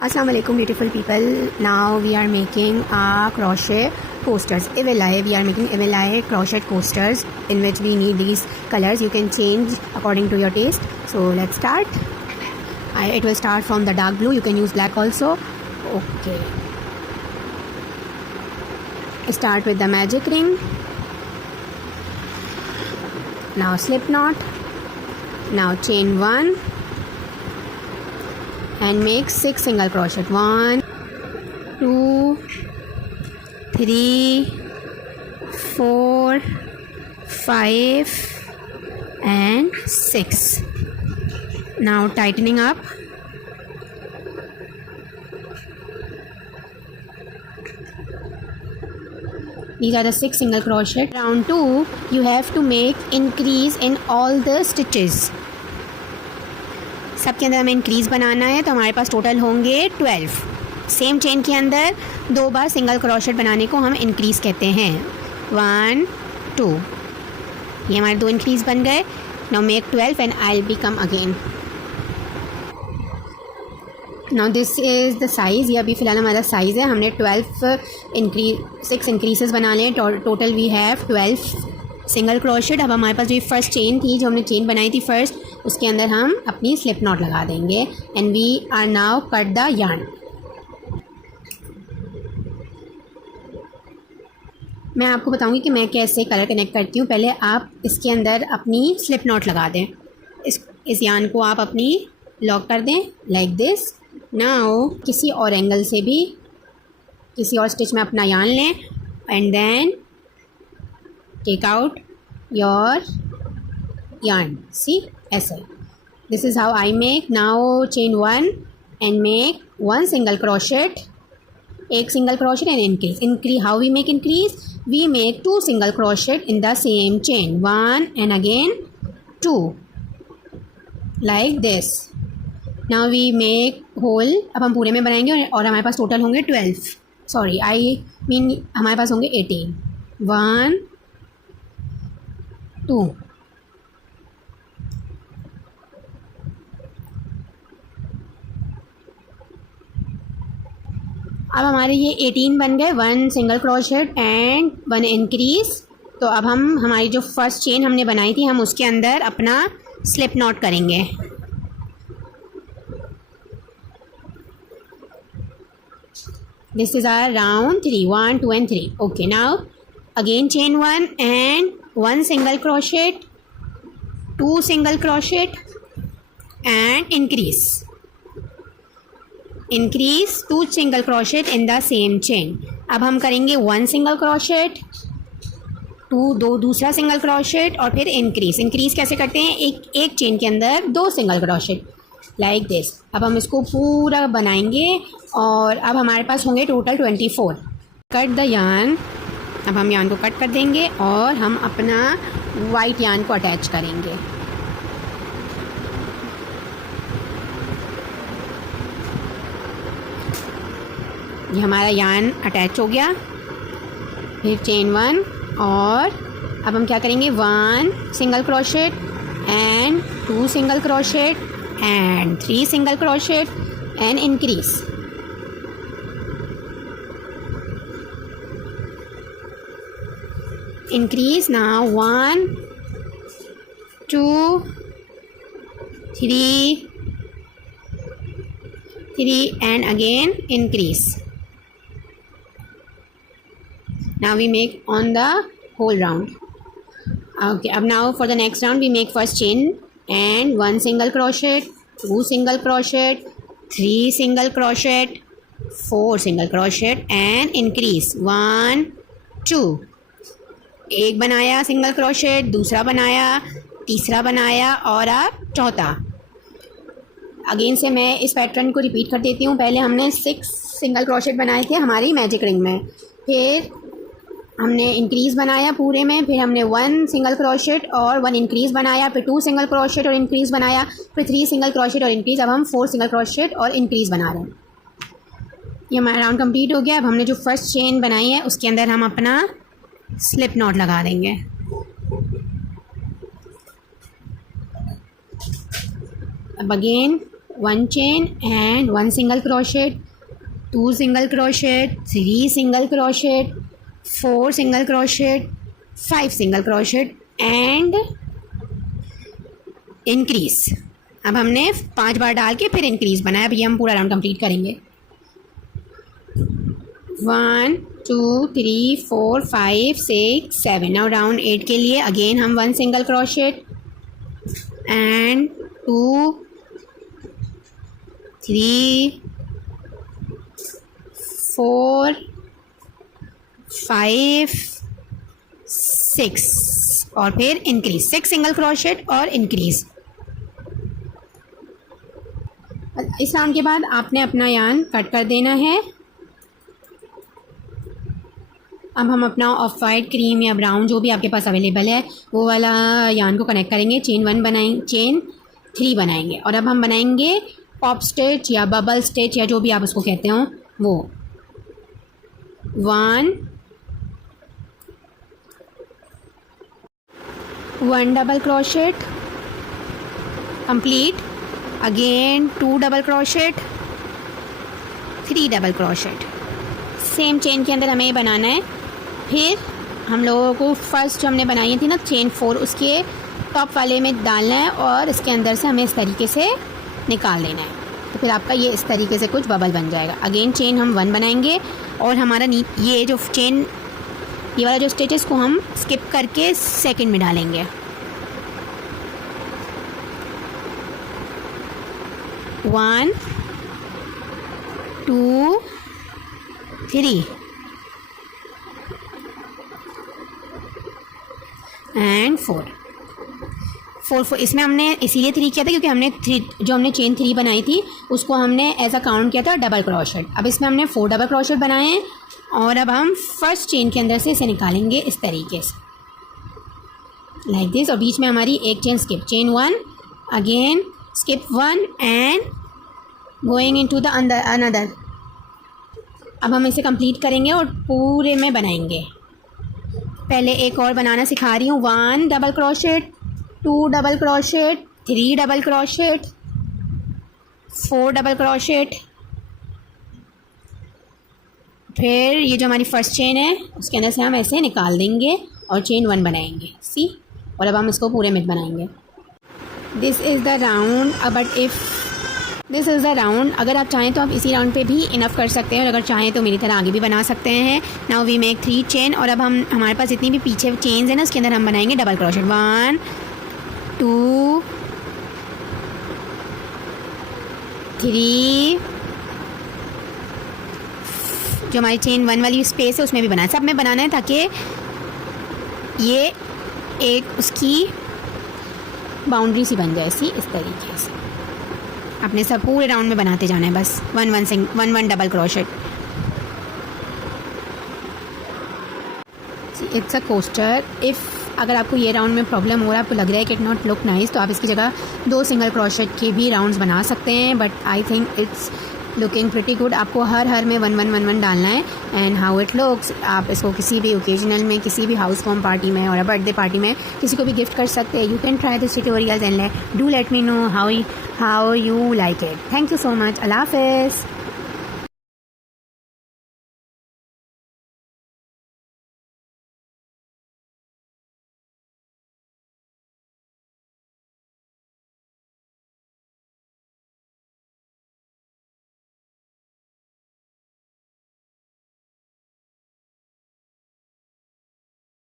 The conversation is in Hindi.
Assalamu alaikum beautiful people. Now we are making a crochet coasters. Evelai. We are making Evelai crochet coasters in which we need these colors. You can change according to your taste. So let's start. It will start from the dark blue. You can use black also. Okay. Start with the magic ring. Now slip knot. Now chain 1. And make 6 single crochet. 1 2 3 4 5 and 6. Now tightening up. These are the 6 single crochet. Round 2 you have to make increase in all the stitches. सबके अंदर हमें इंक्रीज़ बनाना है, तो हमारे पास टोटल होंगे 12. सेम चेन के अंदर 2 बार सिंगल क्रोशेट बनाने को हम इंक्रीज़ कहते हैं. 1 2. ये हमारे 2 इंक्रीज़ बन गए. Now make 12 and I will come again. Now this is the size. ये अभी फ़िलहाल हमारा साइज़ है. हमने 6 इंक्रीजेस बना लिए. Total we have 12 single crochet. अब हमारे पास जो फर्स्ट चेन थी, जो हमने चेन बनाई थी फर्स्ट, उसके अंदर हम अपनी स्लिप नॉट लगा देंगे. And we are now cut the yarn. मैं आपको बताऊंगी कि मैं कैसे कलर कनेक्ट करती हूँ. पहले आप इसके अंदर अपनी स्लिप नॉट लगा दें. इस यार्न को आप अपनी लॉक कर दें लाइक दिस. नाउ किसी और एंगल से भी किसी और स्टिच में अपना यार्न लें and then take out your yarn. See, ऐसे. This is how I make. Now chain 1 and make 1 single crochet. एक single crochet and increase. How we make increase? We make 2 single crochet in the same chain. 1 and again 2. Like this. Now we make whole. अब हम पूरे में बनाएंगे और हमारे पास टोटल होंगे 12. Sorry, I mean हमारे पास होंगे 18. 1 2. अब हमारे ये 18 बन गए. 1 सिंगल क्रोशेट एंड 1 इंक्रीज़. तो अब हम हमारी जो फर्स्ट चेन हमने बनाई थी, हम उसके अंदर अपना स्लिप नॉट करेंगे. This is our round 3. 1 2 and 3. Okay. Now again chain 1 and 1 single crochet, 2 single crochet and increase. Increase 2 single crochet in the same chain. अब हम करेंगे 1 सिंगल क्रोशेट, 2 दूसरा सिंगल क्रोशेट और फिर इंक्रीज कैसे करते हैं? एक चेन के अंदर 2 सिंगल क्रोशेट लाइक दिस. अब हम इसको पूरा बनाएंगे और अब हमारे पास होंगे टोटल 24. Cut the yarn. अब हम यार्न को कट कर देंगे और हम अपना वाइट यार्न को अटैच करेंगे. ये हमारा यार्न अटैच हो गया. फिर चेन 1 और अब हम क्या करेंगे? 1 single crochet and 2 single crochet and 3 single crochet and increase. Increase now 1 2 3 and again increase. Now we make on the whole round. Okay, अब now for the next round we make first chain and 1 single crochet, 2 single crochet, 3 single crochet, 4 single crochet and increase. 1 2. एक बनाया सिंगल क्रोशेट, दूसरा बनाया, तीसरा बनाया और अब चौथा. अगेन से मैं इस पैटर्न को रिपीट कर देती हूँ. पहले हमने 6 सिंगल क्रोशेट बनाए थे हमारी मैजिक रिंग में. फिर हमने इंक्रीज़ बनाया पूरे में. फिर हमने 1 सिंगल क्रोशेट और 1 इंक्रीज़ बनाया. फिर 2 सिंगल क्रोशेट और इंक्रीज़ बनाया. फिर 3 सिंगल क्रोशेट और इंक्रीज़. अब हम 4 सिंगल क्रोशेट और इंक्रीज़ बना रहे हैं. ये हमारा राउंड कंप्लीट हो गया. अब हमने जो फर्स्ट चेन बनाई है उसके अंदर हम अपना स्लिप नॉट लगा देंगे. अब again 1 chain and 1 single crochet, 2 single crochet, 3 single crochet, 4 single crochet, 5 single crochet and increase. अब हमने 5 बार डाल के फिर इंक्रीज बनाया. अब ये हम पूरा राउंड कंप्लीट करेंगे. 1 2 3 4 5 6 7. नाउ राउंड 8 के लिए अगेन हम 1 सिंगल क्रोशेट एंड 2 3 4 5 6 और फिर इंक्रीज. 6 सिंगल क्रोशेट और इंक्रीज. इस राउंड के बाद आपने अपना यार्न कट कर देना है. अब हम अपना ऑफ वाइट क्रीम या ब्राउन जो भी आपके पास अवेलेबल है वो वाला यार्न को कनेक्ट करेंगे. चेन 1 बनाएंगे, चेन 3 बनाएंगे और अब हम बनाएंगे पॉप स्टिच या बबल स्टिच या जो भी आप उसको कहते हो वो. 1 double crochet complete. Again 2 double crochet, 3 double crochet. Same chain के अंदर हमें ये बनाना है. फिर हम लोगों को फर्स्ट जो हमने बनाई थी ना चेन 4 उसके टॉप वाले में डालना है और इसके अंदर से हमें इस तरीके से निकाल देना है. तो फिर आपका ये इस तरीके से कुछ बबल बन जाएगा. अगेन चेन हम 1 बनाएंगे और हमारा ये जो चेन ये वाला जो स्टिच है इसको हम स्किप करके सेकंड में डालेंगे. 1 2 3 एंड 4. इसमें हमने इसीलिए 3 किया था क्योंकि हमने 3 जो हमने चेन 3 बनाई थी उसको हमने ऐसा काउंट किया था डबल क्रोशेट. अब इसमें हमने 4 डबल क्रोशेट बनाए हैं और अब हम फर्स्ट चेन के अंदर से इसे निकालेंगे इस तरीके से लाइक दिस. और बीच में हमारी एक chain skip. Chain 1 again skip 1 and going into the another. अब हम इसे कंप्लीट करेंगे और पूरे में बनाएंगे. पहले एक और बनाना सिखा रही हूँ. 1 double crochet, 2 double crochet, 3 double crochet, 4 double crochet. फिर ये जो हमारी फर्स्ट चेन है उसके अंदर से हम ऐसे निकाल देंगे और चेन 1 बनाएंगे. सी. और अब हम इसको पूरे में बनाएंगे. This is the round. But if this is the round. अगर आप चाहें तो आप इसी राउंड पे भी इनफ कर सकते हैं और अगर चाहें तो मेरी तरह आगे भी बना सकते हैं. नाउ वी मेक 3 चेन और अब हम हमारे पास जितनी भी पीछे चेन्स हैं ना उसके अंदर हम बनाएंगे डबल क्रोशेट. 1 2 3. जो हमारी चेन 1 वाली स्पेस है उसमें भी बनाना है. सब में बनाना है ताकि ये एक उसकी बाउंड्री सी बन जाए. सी इस तरीके से आपने सब पूरे राउंड में बनाते जाना है. बस 1 double crochet. It's a coaster. If अगर आपको ये राउंड में प्रॉब्लम हो रहा है, आपको लग रहा है कि इट नॉट लुक नाइस, तो आप इसकी जगह 2 सिंगल क्रोशेट के भी राउंड्स बना सकते हैं. But I think it's looking pretty good. आपको हर में 1 डालना है. एंड हाउ इट लुक्स आप इसको किसी भी ओकेजनल में, किसी भी हाउस फॉर्म पार्टी में और बर्थडे पार्टी में किसी को भी गिफ्ट कर सकते हैं. You can try this tutorials and do let me know how you like it. Thank you so much. Allah Hafiz.